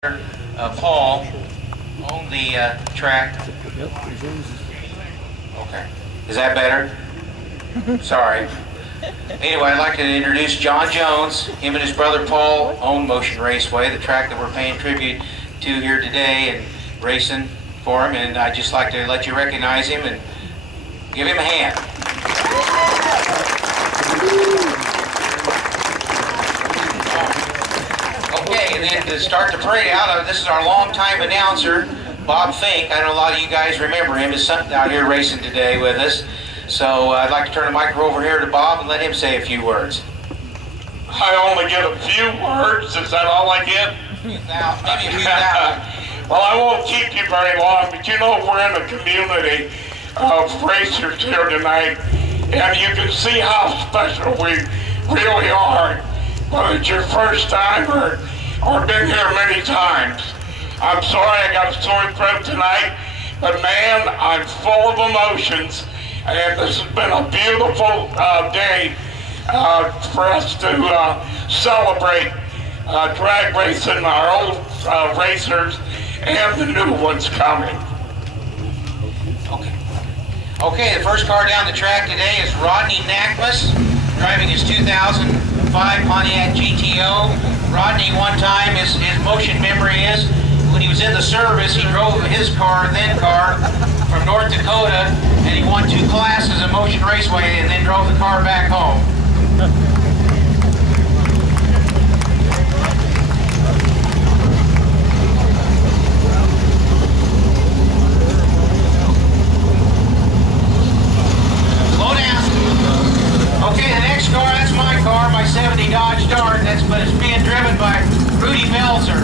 Paul owned the track. Yep, Okay. Is that better? Sorry. Anyway, I'd like to introduce John Jones. Him and his brother Paul own Motion Raceway, the track that we're paying tribute to here today and racing for him. And I'd just like to let you recognize him and give him a hand. Okay, and then to start the parade out, this is our longtime announcer, Bob Fink. I know a lot of you guys remember him. He's out here racing today with us. So I'd like to turn the microphone over here to Bob and let him say a few words. I only get a few words. Is that all I get? Maybe a few thousand. Well, I won't keep you very long, but you know we're in a community of racers here tonight, and you can see how special we really are, whether it's your first time or been here many times. I'm sorry I got a sore throat tonight, but man, I'm full of emotions. And this has been a beautiful day for us to celebrate drag racing, our old racers, and the new ones coming. Okay, the first car down the track today is Rodney Nackmus, driving his 2005 Pontiac GTO. Rodney, one time, his motion memory is, when he was in the service, he drove his car, then car, from North Dakota, and he won 2 classes of Motion Raceway and then drove the car back home. Slow down. Okay, the next car, that's my car, my 70 Dodge Dart, but it's being driven by Rudy Melzer.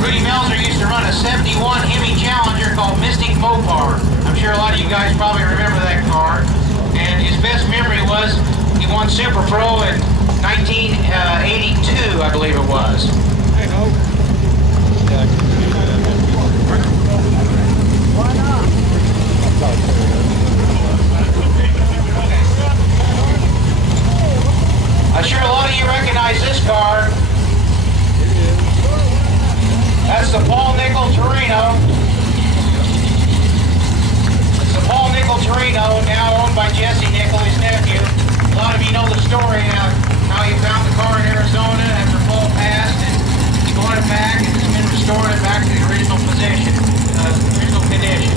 Rudy Melzer used to run a 71 Hemi Challenger called Mystic Mopar. I'm sure a lot of you guys probably remember that car. And his best memory was he won Super Pro in 1982, I believe it was. Why not? I'm sure a lot of you recognize this car. That's the Paul Nickel Torino. It's the Paul Nickel Torino, now owned by Jesse Nickel, his nephew. A lot of you know the story how he found the car in Arizona after Paul passed, and he brought it back and has been restored back to the original position, original condition.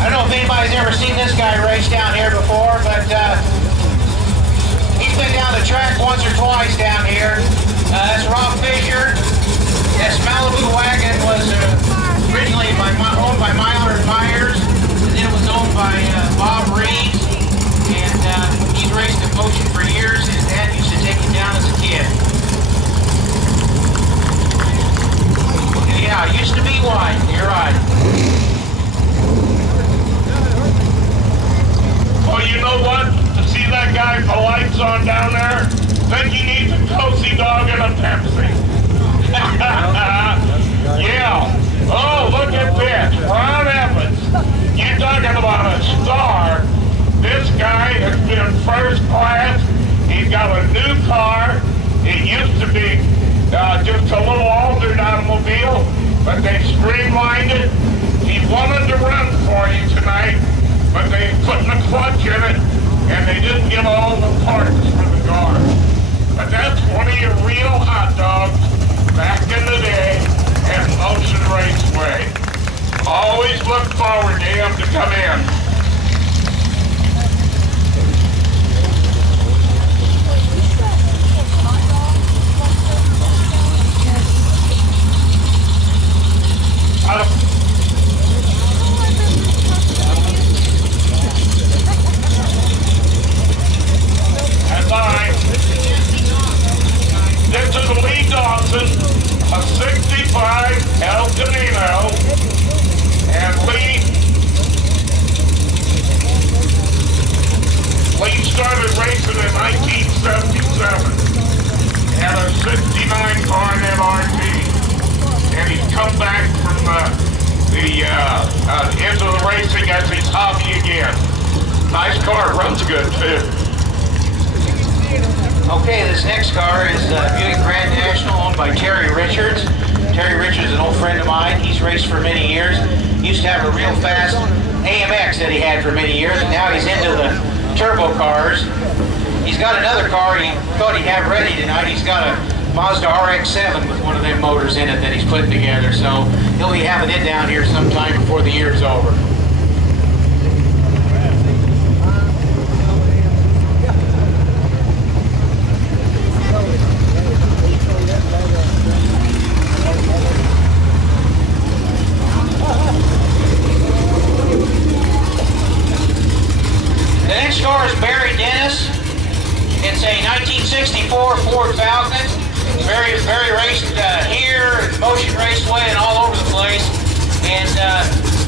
I don't know if anybody's ever seen this guy race down here before, but he's been down the track once or twice down here. That's Rob Fisher. This Malibu wagon was originally owned by Myler and Myers, and then it was owned by Bob Reed, and he's raced in Motion for years. His dad used to take him down as a kid. Yeah, it used to be white. You're right. Well, you know what? To see that guy with the lights on down there, think he needs a cozy dog and a Pepsi. Yeah. Oh, look at this. Ron Evans. You're talking about a star. This guy has been first class. He's got a new car. It used to be just a little altered automobile, but they streamlined it. He wanted to run for you tonight, but they put the clutch in it, and they didn't get all the parts for the car. But that's one of your real hot dogs back in the day at Motion Raceway. Always look forward to him to come in. This is Lee Dawson, a 65 El Camino, and Lee started racing in 1977, had a 69 Barnett RT, and he's come back for into the racing as his hobby again. Nice car, runs good too. Okay, this next car is Buick Grand National, owned by Terry Richards. Terry Richards is an old friend of mine. He's raced for many years. He used to have a real fast AMX that he had for many years, and now he's into the turbo cars. He's got another car he thought he'd have ready tonight. He's got a Mazda RX-7 with one of them motors in it that he's putting together, so he'll be having it down here sometime before the year's over. The next car is Barry Dennis. It's a 1964 Ford Falcon. Very raced here, Motion Raceway, and all over the place. And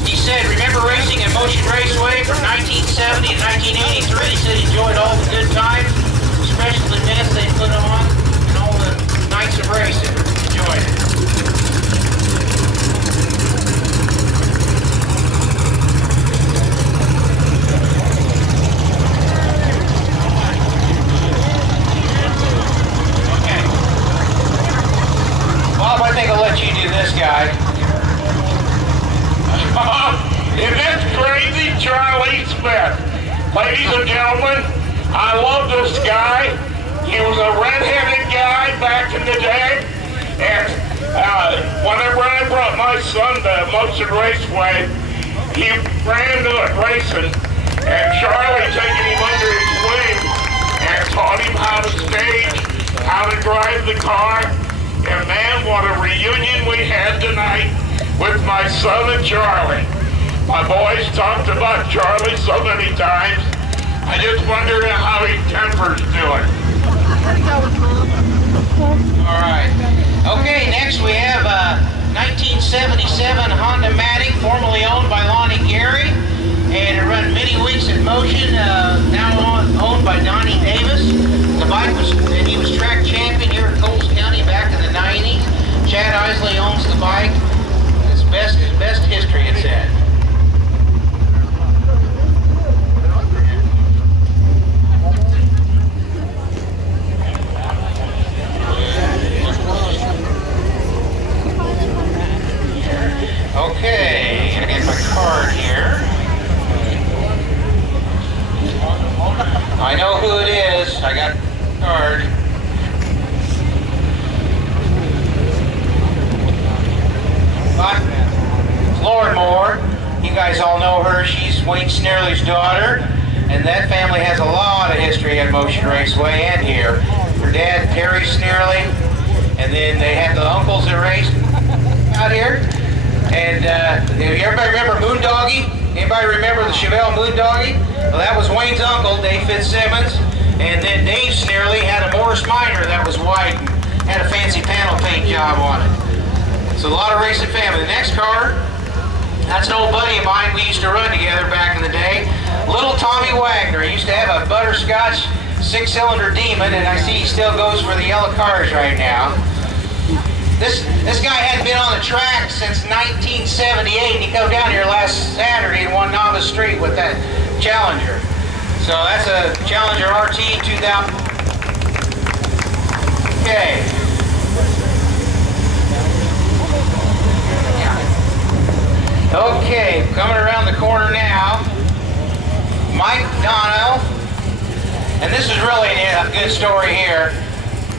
he said, remember racing at Motion Raceway from 1970 and 1983? He said he enjoyed all the good times, especially the events they put on, and all the nights of racing. Enjoyed it. Bob, I think I'll let you do this guy. It is crazy, Charlie Smith. Ladies and gentlemen, I love this guy. He was a red-headed guy back in the day. And whenever I brought my son to Motion Raceway, he ran to it racing. And Charlie taking him under his wing and taught him how to stage, how to drive the car. And man, what a reunion we had tonight with my son and Charlie. My boys talked about Charlie so many times. I just wonder how his temper's doing. All right. Okay, next we have a 1977 Honda Matic, formerly owned by Lonnie Gary. And it ran many weeks at Motion, now owned by Donnie Davis. The bike he was track champion here in Coles County back in the 90s. Chad Isley owns the bike. It's best history, it said. Okay, gonna get my card here. I know who it is. I got the card. It's Lauren Moore. You guys all know her. She's Wayne Snarley's daughter. And that family has a lot of history at Motion Raceway and here. Her dad, Terry Snarley. And then they had the uncles that raced out here. And everybody remember Moondoggie? Anybody remember the Chevelle Moondoggie? Well, that was Wayne's uncle, Dave Fitzsimmons. And then Dave Snarley had a Morris Minor that was white and had a fancy panel paint job on it. So a lot of racing family. The next car, that's an old buddy of mine. We used to run together back in the day. Little Tommy Wagner. He used to have a butterscotch 6-cylinder Demon, and I see he still goes for the yellow cars right now. This guy hadn't been on the track since 1978, and he came down here last Saturday and won Novice Street with that Challenger. So that's a Challenger RT 2000. Okay. Okay, coming around the corner now, Mike Donnell, and this is really a good story here.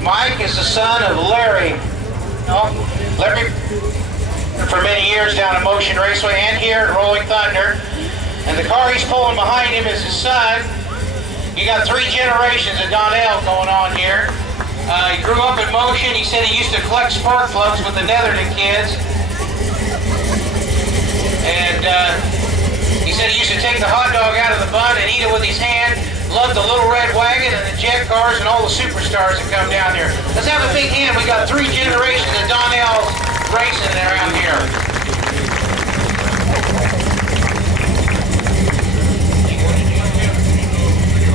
Mike is the son of Larry. Larry, for many years down at Motion Raceway and here at Rolling Thunder. And the car he's pulling behind him is his son. You got 3 generations of Donnell going on here. He grew up in Motion. He said he used to collect spark plugs with the Netherton kids. And he said he used to take the hot dog out of the bun and eat it with his hand. Loved the little red wagon and the jet cars and all the superstars that come down here. Let's have a big hand. We got 3 generations of Donnell racing around here.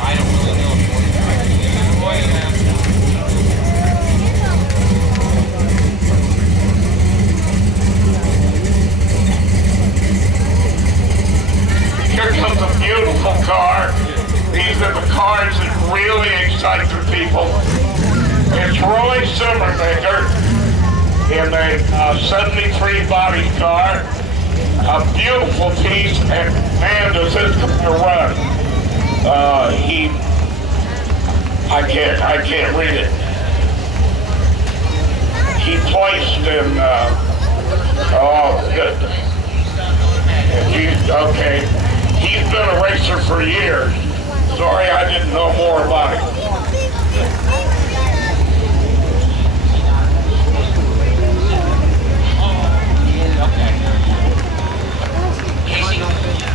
I don't really know. recycling people. It's Roy Silvermaker in a 73 body car. A beautiful piece, and man, does this car run. I can't read it. He placed in, good. Okay. He's been a racer for years. Sorry, I didn't know more about it.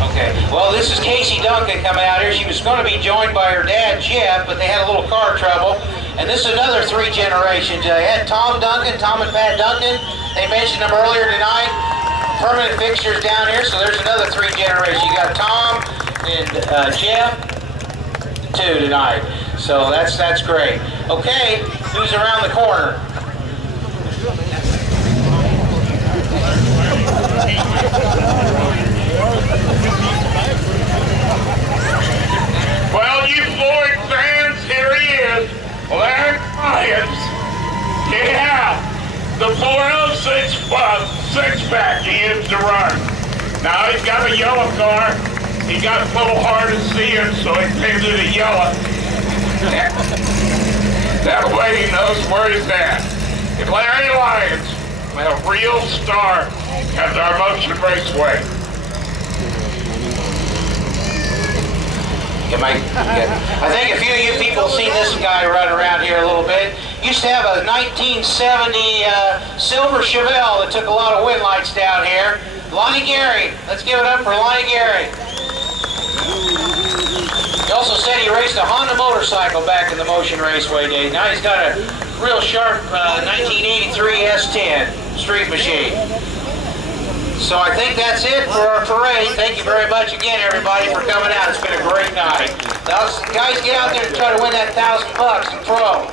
Okay, well, this is Casey Duncan coming out here. She was going to be joined by her dad, Jeff, but they had a little car trouble. And this is another 3 generations. They had Tom Duncan, Tom and Pat Duncan. They mentioned them earlier tonight. Permanent fixtures down here, so there's another 3 generations. You got Tom and Jeff, 2 tonight. So that's great. Okay, who's around the corner? Well, you Floyd fans, here he is, Larry Lyons. Yeah, the 406 six-pack he used to run. Now he's got a yellow car. He got a little hard to see it, so he painted it yellow. That way he knows where he's at. And Larry Lyons, a real star at our Motion Raceway. I think a few of you people have seen this guy run around here a little bit. Used to have a 1970 silver Chevelle that took a lot of wind lights down here. Lonnie Gary. Let's give it up for Lonnie Gary. He also said he raced a Honda motorcycle back in the Motion Raceway days. Now he's got a real sharp 1983 S10 street machine. So I think that's it for our parade. Thank you very much again, everybody, for coming out. It's been a great night. Now, guys, get out there and try to win that $1,000 and throw.